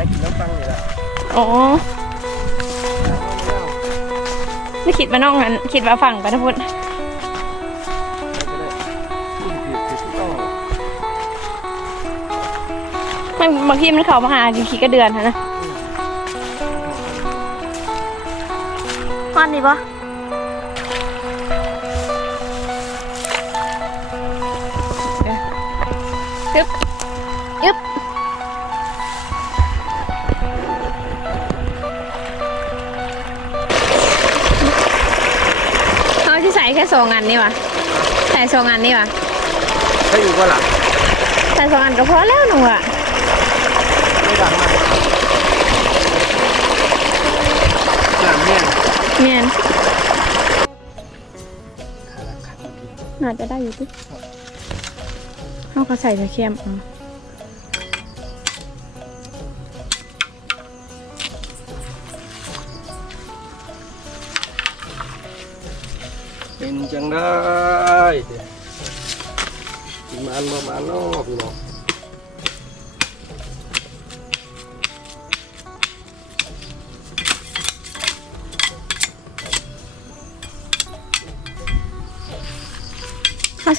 ากินน้ำฟังนี่แหละอ๋อไม่คิดว่าน้องนั้นคิดว่าฝั่งกันนะพุทธมันบางทีมันเข้ามาหากินขี้กระเดือนหั้นนะฮอนนี่ปะยึบยึบ องอันนี่วะใส่สองอันนี่วะถ้าอยู่ก็หลับใส่สองอันก็พอแล้วหนูอะไม่ดังมากหลังเนี่ยเนียนน่าจะได้อยู่ที่เขาก็ใส่ตะเคียมเอา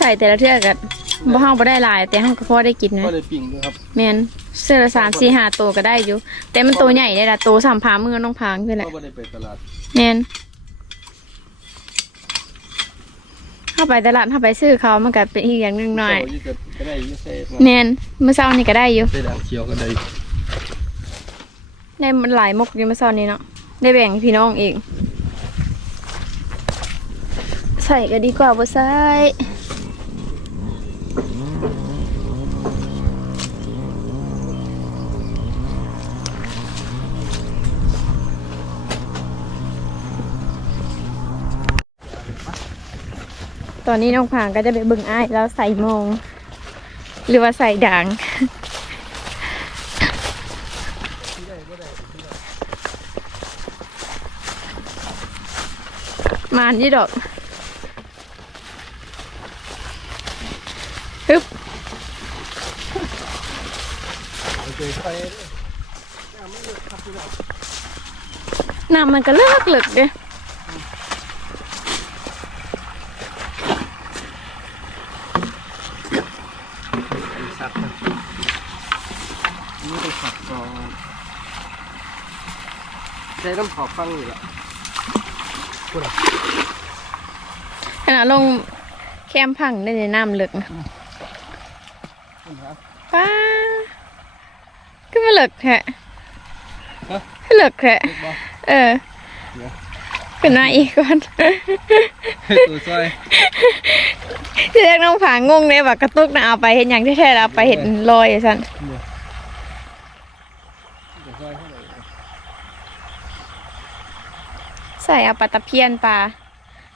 ส่แต่ละเทือกกันบ่ห้องบ่ได้หลาย แต่ห้องก็พอได้กินนะก็เลยปิ่งด้วยครับแมนเสื้อละสามสี่ห้าตัวก็ได้อยู่ แต่มันตัวใหญ่เลยล่ะตัวสามพามือน้องพางนี่แหละก็ไม่ได้ไปตลาดแมนเข้าไปตลาดเข้าไปซื้อเขามันก็เป็นอีกอย่างหนึ่งหน่อยโยี่สิบก็ได้ยี่สิบแมนเมื่อเช้านี่ก็ได้อยู่ได้ด่างเขียวก็ได้ได้มันหลายมกอยู่เมื่อเช้านี้เนาะได้แบ่งให้พี่น้องเองใส่ก็ดีกว่าบ่ใส่ ตอนนี้น้องผางก็จะไปบึงอ้ายแล้วใส่มง หรือว่าใส่ด่างมานยี่ดอกฮึบน้ำมันก็เลิกเหลึกเด้ สัตว์นี่ไปขับก่อนใช้น้ำขอบฟังอยู่ละขณะลงแคมพังได้ในน้ำเหลึกนะป้าก็มาเหลึกแท้ก็เหลึกแท้เล็กบ่เออเป็นมาอีกก่อนตัวซอยที่แรกน้องผางงเลยว่ากระตุกนะเอาไปเห็นอย่างที่แท้แล้วเอาไปเห็นรอยสันตัวซอยเท่าไหร่ ใส่เอาปลาตะเพียนปลา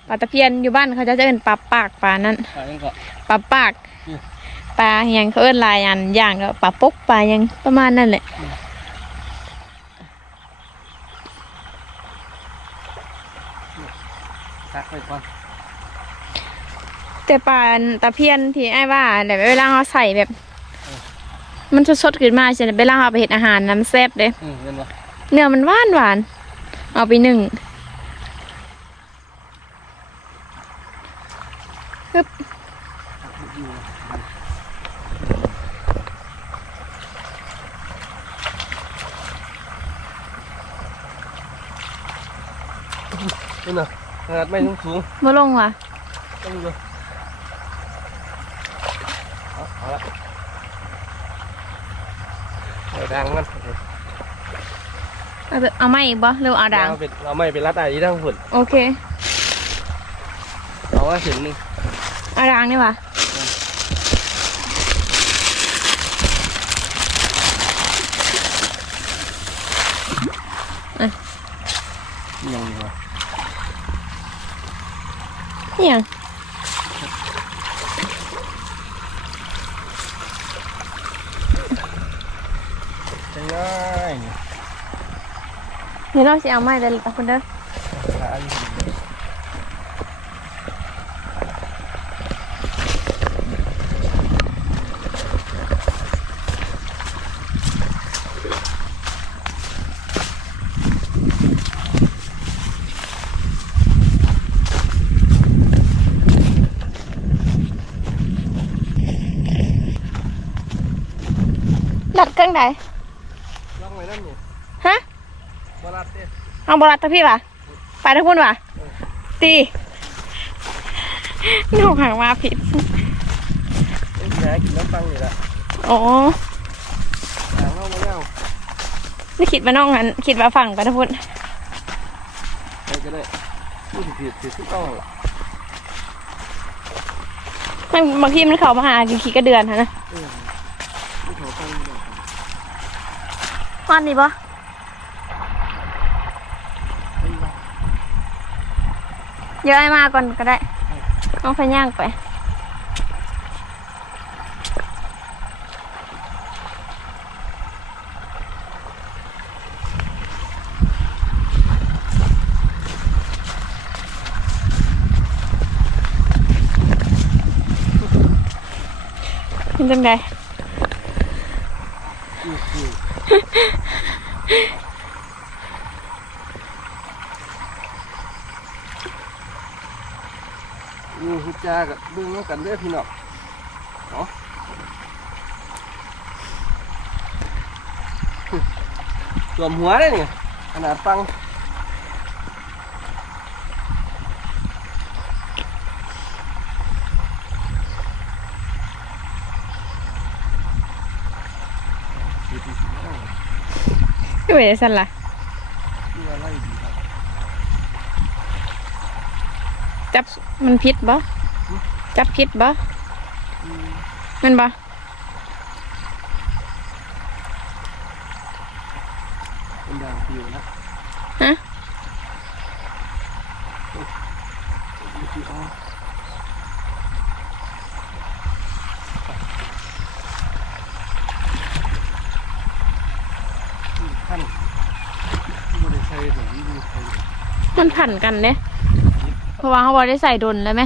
ปลาตะเพียนอยู่บ้านเขาจะเอิ้นปลาปากปลานั่นอ่ายังก็ปลาปากอืมปลาหยังเขาเอิ้นหลายอันอย่างก็ปลาปกปลาหยังประมาณนั่นแหละซักไปก่อนแต่ปลาตะเพียนที่ไอ้ายว่าแต่เวลาเราใส่แบบ มันจะสดขึ้นมาใช่ไหมเวลาเราเอาไปเห็ดอาหารน้ำแซ่บเด้อืมเห็นบ่เนื้อมันหวานหวานเอาไปหนึ่งฮึบ นี่น่ะ ขนาดไม่สูงสูงมาลงว่ะต้องอยู่เอาเอาละเอาดังมันเอาไปเอาไม้อีกบ่เร็วเอาดังเอาไปเอาไม่ไปรัดอะไรทั้งหุ่นโอเค เอาว่าถึงนึงเอาดังนี่ว่ะยังอยู่วะนี่ ยังจะง่ายเดี๋ยวเราจะเอาไม้เดินเอาคนเด้อ ขาอยู่ ใดลองไว้นั่นนี่ฮะบรัดเด้เอาบรัดตะพี่วะไปทั้งพุ่นวะตีน้องหางมาผิดเอ็นแผลกินน้ำตังนี่แหละอ๋อหางเอามาเงานี่คิดว่าน้องนั้นคิดว่าฝั่งไปทั้งพุ่นไปก็ได้พูดผิดผิดทุกต้องล่ะมันบางทีมันเข้ามาหากินขี้กระเดือนฮะนะ เออไม่ขอตังค์ดีกว่า ก้ อนนี้ปะไปวะเยอะให้มาก่อนก็ได้เอาไปย่างไปเป็นจังได อืออืออือฮึจากับเบื้องน้ำกันเด้อพี่น้องเนาะรวมหัวได้นี่ขนาดฟัง อยู่ ไหนสั่นล่ะชื่ออะไรดีครับจับมันพิษบ่จับพิษบ่มันบ่เป็นด่างผิวนะฮะ ดูสิอ๋ออืมขั้นที่บริษัทแบบนี้ดูใครันผันกันเด้เพราะว่าเขาบอได้ใส่ดนแล้วไหม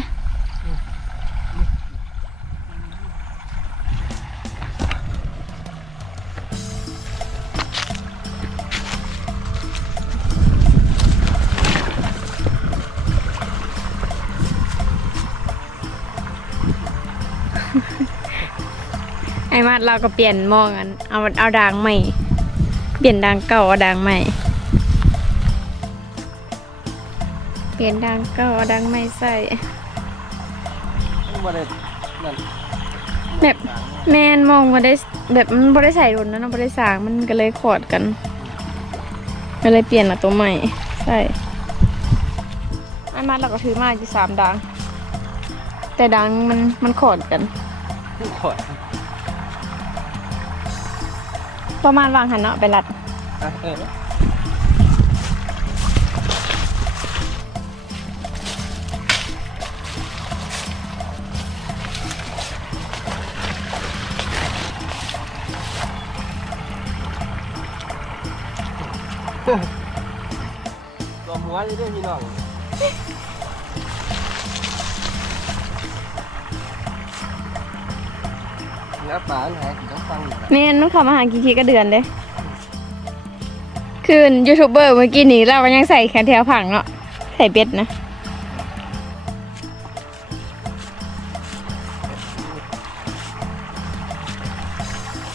ไอ้มาดเราก็เปลี่ยนมองอัน เอาเอาดางใหม่ เปลี่ยนดางเก่าเอาดางใหม่ เปลี่ยนดางเก่าเอาดางใหม่ใส่ไม่บริษัทนั่นแบบแมนมองมาได้แบบมันบ่ได้ใส่ดนนะเนาะบ่ได้สร้างมันก็เลยขอดกัน ก็เลยเปลี่ยนมาตัวใหม่ใช่ไอ้มาดเราก็ถือมาอยู่สามดางแต่ดางมันมันขอดกันผู้ขอดประมาณวางหันเนาะไปรัดอะเออ รวมหัวเลยด้อพี่น้องเนื้อปลาหายต้องฟังอยู่นะแม่นมันเข้ามาหากี่ทีก็เดือนเลยคืนยูทูบเบอร์เมื่อกี้นี้เรายังใส่แค่แถวผังเนาะใส่เบ็ดนะ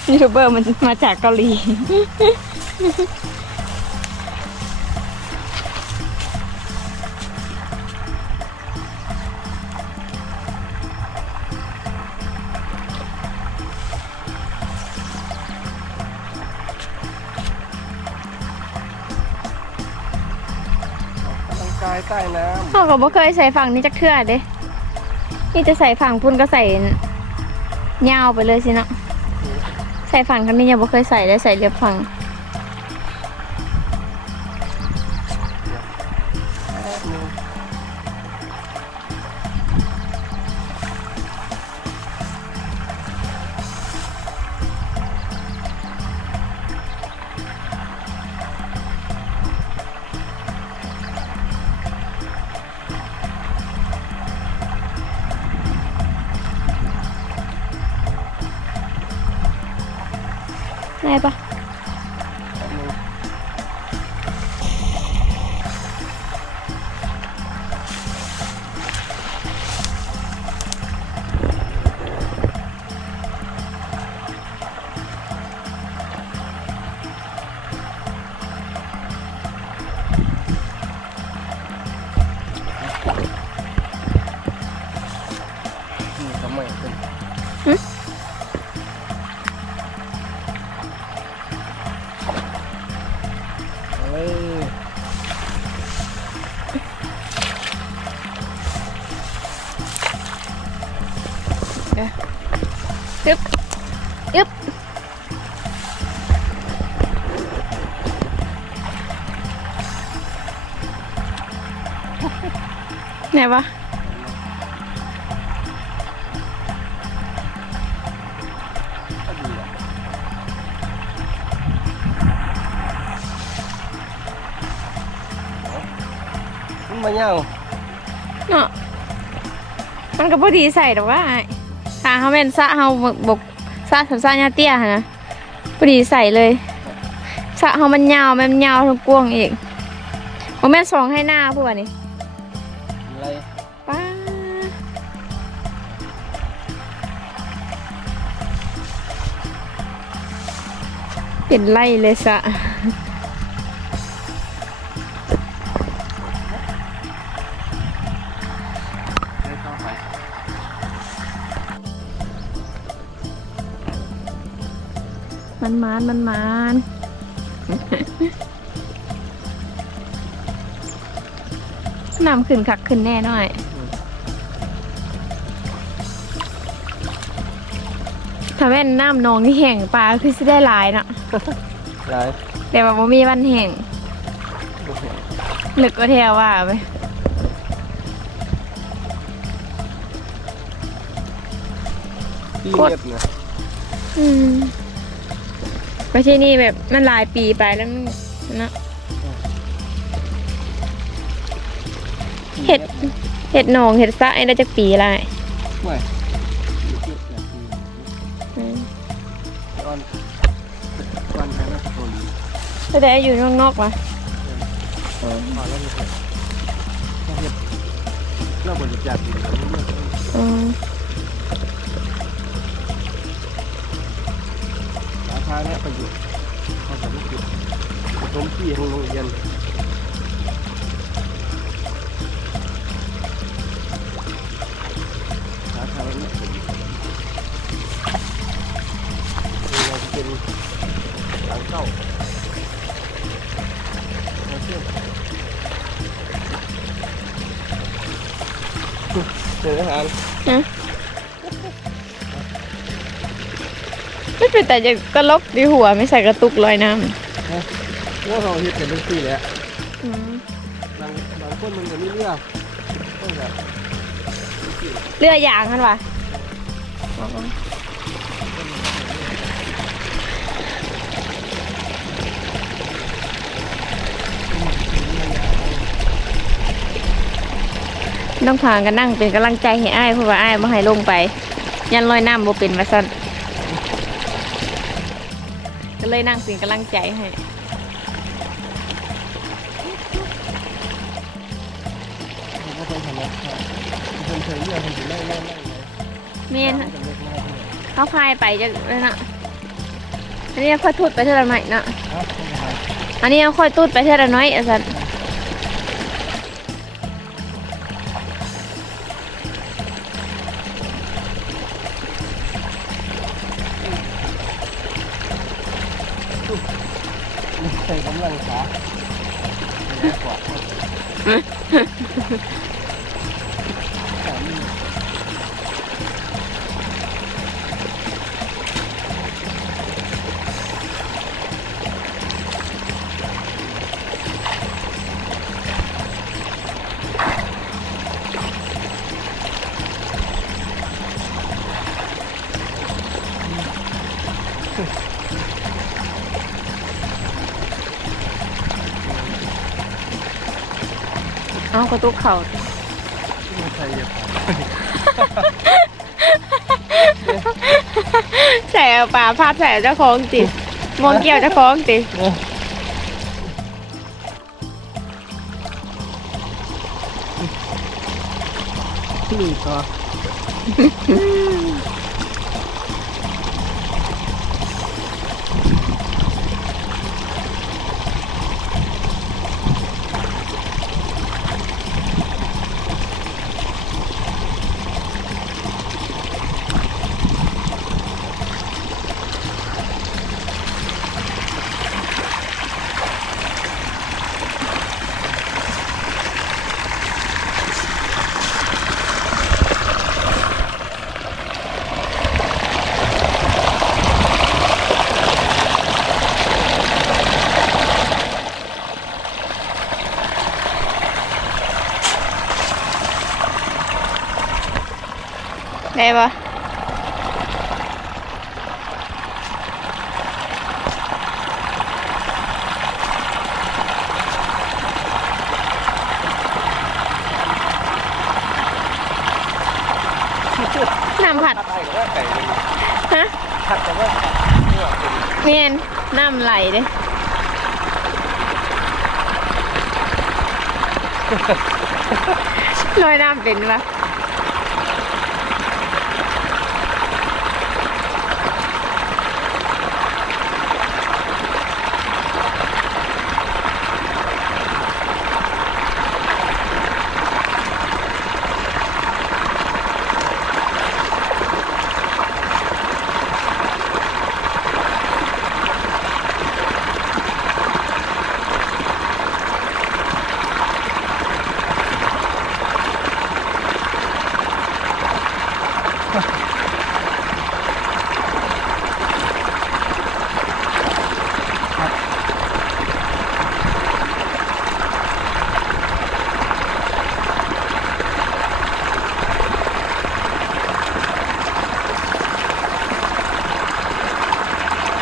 ยูทูบเบอร์มันมาจากเกาหลี ก็บ่เคยใส่ฝั่งนี้จักเทื่อเด้นี่จะใส่ฝั่งพุ่นก็ใส่ยาวไปเลยสิเนาะใส่ฝั่งคันนี้ยังบ่เคยใส่เลยใส่เรียบฝั่ง นวะก็ดีอะมันมาเงาเนาะมันก็พอดีใส่แต่ว่าอ้ายถ้าเขาเป็นสะเขาบกบกสะสันสะยาเตี้ยหั่นนะพอดีใส่เลยสะเขามันยาวมันยาวทั้งกวงอีกโมแม่นสองให้หน้าพวกนี้ อะไรป้าเป็นไล่เลยสะไม่ต้องไปมันมานมันมาน น้ำขึ้นคักขึ้นแน่หน่อยถ้าแม่นน้ำนองที่แห้งปลาคือสิได้หลายเนาะไรแต่ว่าบ่มีวันแห้งลึกก็แทวว่าไปพี่เรียบนะอืมไม่ใช่นี่แบบมันหลายปีไปแล้วมันนะ ห็ดเห็ดหนองเห็ดสะไอ้ได้จากปีอะไรไม่เรียบแบบนี้อืมตอนตอนแค่นั้นคนแสดงอยู่ข้างนอกวะพอแล้วนี่ครับเขาเรียบเราบริจาคอยู่แล้วเนี่ยอืมสาธารณประโยชน์เขาสามารถผสมที่ของโรงเรียน แต่จะกระลกดีหัวไม่ใส่กระตุกลอยน้ว่าเราเห็ดเป็นเรื่องที่แหละำอืมบางบางคนมันจะไม่เลือกต้องแบบเลือยางกันวะต้องพากันนั่งเป็นกำลังใจให้อ้ายเพราะว่าอ้ายมาให้ลงไป ยันลอยน้ำบ่เป็นมาสั่นก็ เลยนั่งเป็นกำลังใจให้ผมก็ต้องทำนะคนเคยเลือกคนจะไล่ไล่ไล่เมนจะเล็กมากเลยเขาพายไปจะนั่นน่ะอันนี้ค่อยตูดไปเท่าไหร่เนาะครับต้องทำอันนี้ค่อยตูดไปเท่าไหร่น้อยอาจารย์ เอากระตุกเข่า ไม่ใช่เยอะใส่เอาปลาพาดใส่เอาเจ้าของติมองเกี่ยวเจ้าของตินี่ก็ ลอยน้ำเป็นปะ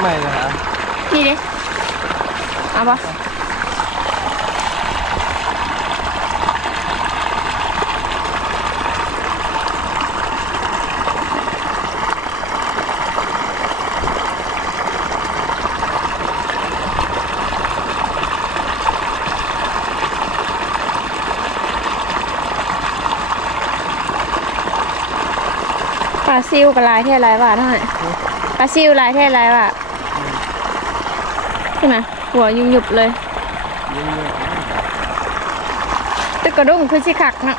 ไม่นะฮะนี่ดิเอาปะปลาซิวกับลายเท่าไรวะเท่าไหร่ปลาซิวลายเท่าไรวะ ใช่ไหมหัวยุ่งหยุบเลยยิ่งเยอะแตึกกระดุ้งคือสิคักเนาะ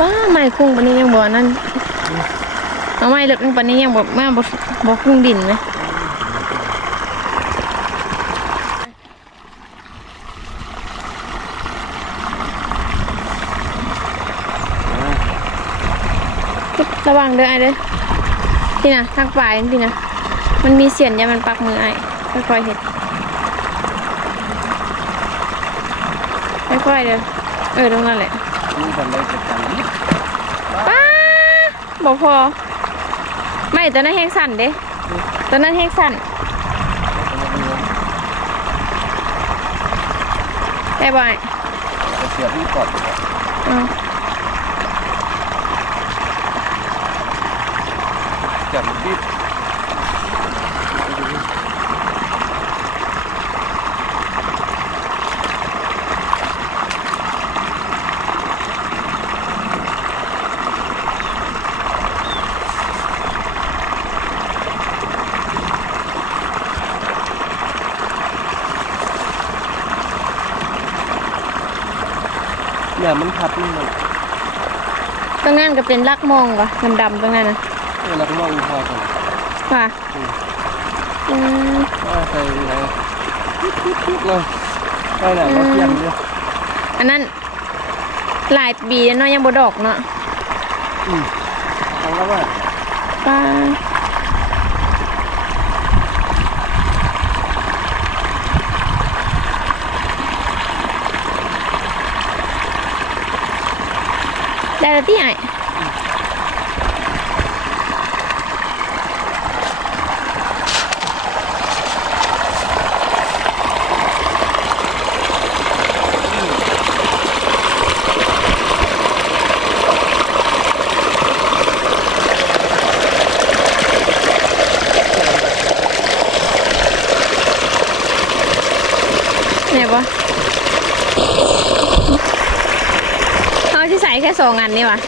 บ้าไม่คุ้งปานนี้ยังบ่นั่นเอาไมเลิกปานนี้ยังบ่มาบ่บ่คุ้งดินไหมระวังเด้อไอ้เด้อพี่นะทางปลายพี่นะมันมีเสียนยามันปักมือไอ้ค่อยๆเห็ดค่อยๆเด้อเออตรงนั้นแหละ นี่ทำได้จัดการนี่ ป้า บอกพอ ไม่ตัวนั้นแห้งสั่นเด้ตัวนั้นแห้งสั่นได้บ่อยจะเสียบที่กอด เนี่ยมันพับนี่มันตรงนั้นก็เป็นลักมองวะดำๆตรงนั้นนะเออเราก็มองอีกพอกันว่ะอืมว่าใส่ไหนทุกเลยใช่แหละเราเทียมเนี่ยอันนั้นหลายปีแล้วเนาะยังบ่ดอกเนาะอืมทางแล้วว่าป้าได้ แล้วที่ไหน เนี่ยปะเขาที่ใส่แค่ส องอันนี่วะ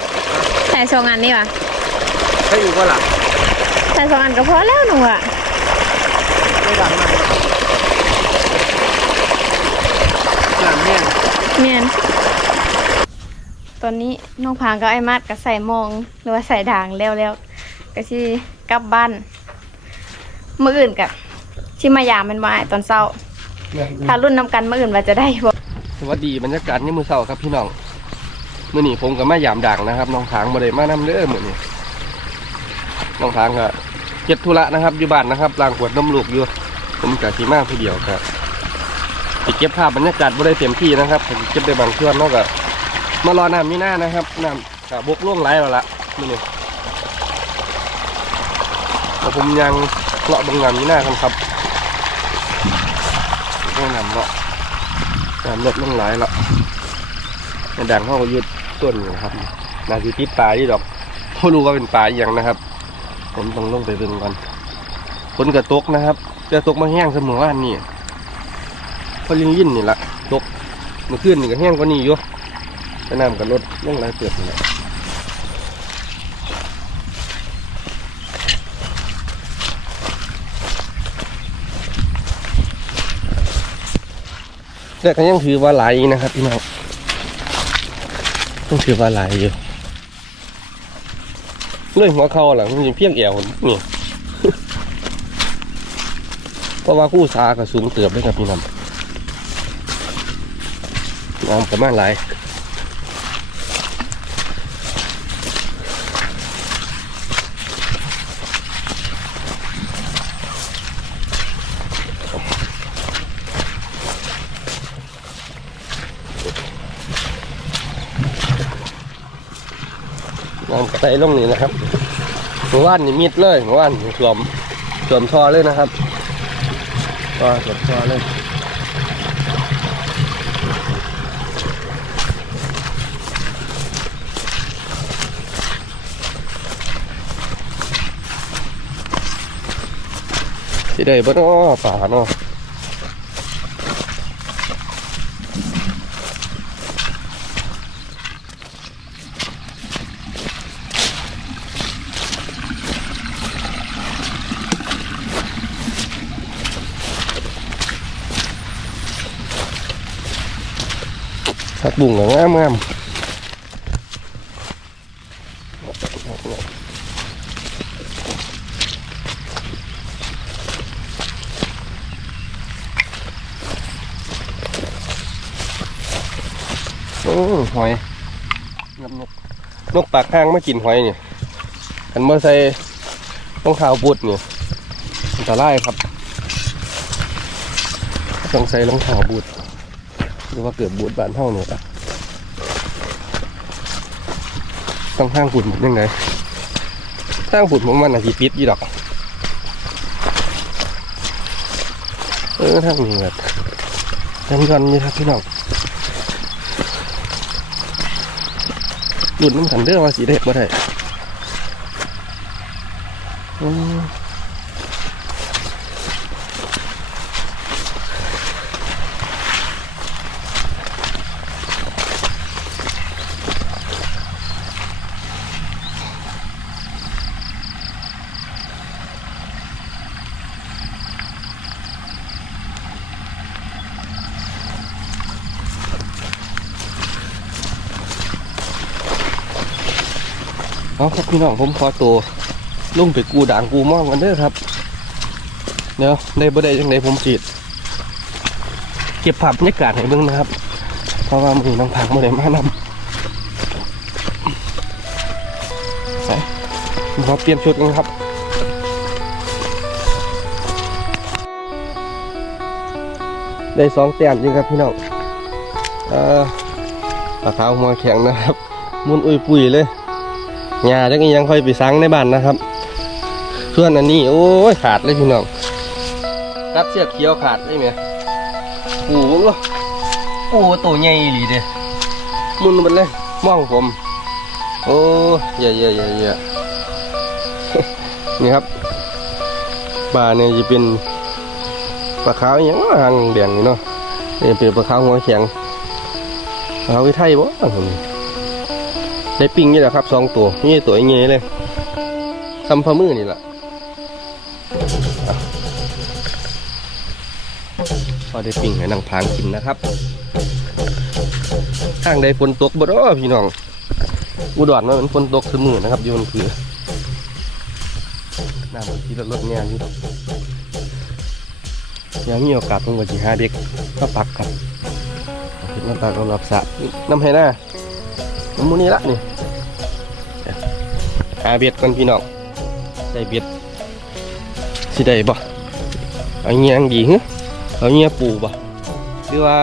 ใส่สองอันนี่วะใช่อีกว่าล่ะใส่สองอันก็พอแล้วหนูอะไม่ดังมากหลังเนี่ยเมียนตอนนี้น้องพางกับไอ้มัดก็ใส่มองหรือว่าใส่ด่างแล้วแล้วก็ที่กลับบ้านมื่ออื่นกับที่มายามมันมาตอนเช้าถ้ารุ่นน้ำกันมื่ออื่นว่าจะได้บ่สวัสดีบรรยากาศนี่มือเศร้าครับพี่น้อง มื่อนี้ผมกับแม่ยามด่างนะครับน้องทางมาเลยมานำเด้อมื่อนี้น้องทางก็เก็บธุระนะครับอยู่บ้านนะครับล้างขวดนมลูกอยู่ผมกับสีมาผู้เดียวครับไปเก็บภาพบรรยากาศบ่ได้เต็มที่นะครับผมเก็บได้บางช่วงนอกจากมารอน้ำนี่หน้านะครับน้ำกับบกล่วงไหลแล้วละมื่อนี้แต่ผมยังเลาะบางงานนี่หน้ากันครับต้องนำเลาะน้ำลดลงหลและในด่างห้องก็ยุด ต้นอยู่นะครับนาทีติดปลาที่ดอกไม่รู้ว่าเป็นปลาอย่างนะครับ ผมต้องลงไปเบิ่งก่อนฝนกระตกนะครับจะตกมาแห้งเสมอว่านนี่พอลิงยินนี่ละตกเมื่อคืนนี่ก็แห้งกว่านี้อยู่แต่น้ำก็ลดลงหลายเติบนี่แหละแต่ก็ยังถือว่าหลนะครับพี่น้อง ต้องถือว่าหลายอยู่เลยหัวเข่าหลังมันยังเพียงแอวนี่เพราะว่าคู่สาก็สูงเกือบเลยครับพี่น้องน้ำประมาณหลาย น้ำกระไตลงนี่นะครับเมื่านนี่มิดเลยเมื่านสวมสวมทอเลยนะครับก็สดก็เลยที่ได้บ่เนาะป่าเนาะ บุ้งงามงามโอ้หอยนกนกนกปากข้างมากินหอยเนี่ยอันเมื่อใส่ต้องข่าวบุดเนี่ยอันตรายครับต้องใส่รองเท้าบูทหรือว่าเกิดบูดบานเท่าเนี่ย ตั้งห้างฝุ่นยังไงห้างฝุ่นผมมันอาจจะปิดยี่ดอก เออทางนี้แบบยันยันนี่ครับพี่น้องหลุดน้ำขันเด้อว่าสีเด็ดบ่ได้อืม เอาครับพี่น้องผมขอตัวลุงไปกูด่างกูมองกันเด้อครับเดี๋ยวในบ่ได้ยังไงผมจีดเก็บภาพบรรยากาศให้เบิ่งนะครับ เพราะว่ามือน้องพังบ่ได้มานำไปผมขอเปลี่ยนชุดกันครับได้สองแต้มจริงครับพี่น้องเอ่อปลาขาวหัวแข็งนะครับ มุนอุ้ยปุ๋ยเลย หญ้าจักอีหยังค่อยไปซังในบ้านนะครับ ส่วนอันนี้ โอ้ยขาดเลยพี่น้องตัดเสียบเขียวขาดได้ไหมโอ้โหโอ้โหตัวใหญ่หลีเด้มุนมันเลยมองผม โอ้เยอะเยอะเยอะเยอะนี่ครับปลาเนี่ยจะเป็นปลาขาวอย่างหางแดงนี่เนาะนี่เป็นปลาขาวหัวแข็งปลาขาวไทยบ่ ได้ปิ้งนี่แหละครับสองตัวนี่ตัวเงี้ยเลยซ้ำฝ่ามือนี่แหละพอได้ปิ้งให้นางพางกินนะครับข้างใดฝนตกบ่ดอพี่น้อง อุดรมันเป็นฝนตกคือมือนะครับยูนคือน้ำมันที่รถเนี่ยนี่ยังมีโอกาสต้องกับจีหาเด็กก็ปักครับเอาขึ้นมาปักเอารอบสระน้ำให้หน้า น้ำมูนี่ละนี่หาเบ็ดกันพี่น้องได้เบ็ดสิได้บ่เอาเงี้ยงดีฮึเอาเงี้ยปูบ่หรือว่า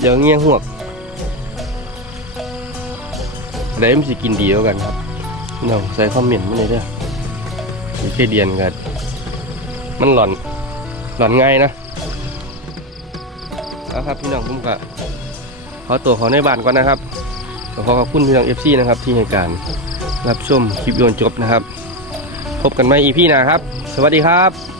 เดี๋ยวเงี้ยหวกอะไรมันสิกินดีแล้วกันครับน้องใส่คอมเมนต์มาเลยเด้อมีแค่เดียนกันมันหลอนหลอนง่ายนะเอาครับพี่น้องผมก็ขอตัวขอในบ้านก่อนนะครับ ขอขอบคุณพี่น้องเอฟซีนะครับที่ให้การรับชมคลิปโยนจบนะครับ พบกันใหม่อีพีหน้าครับ สวัสดีครับ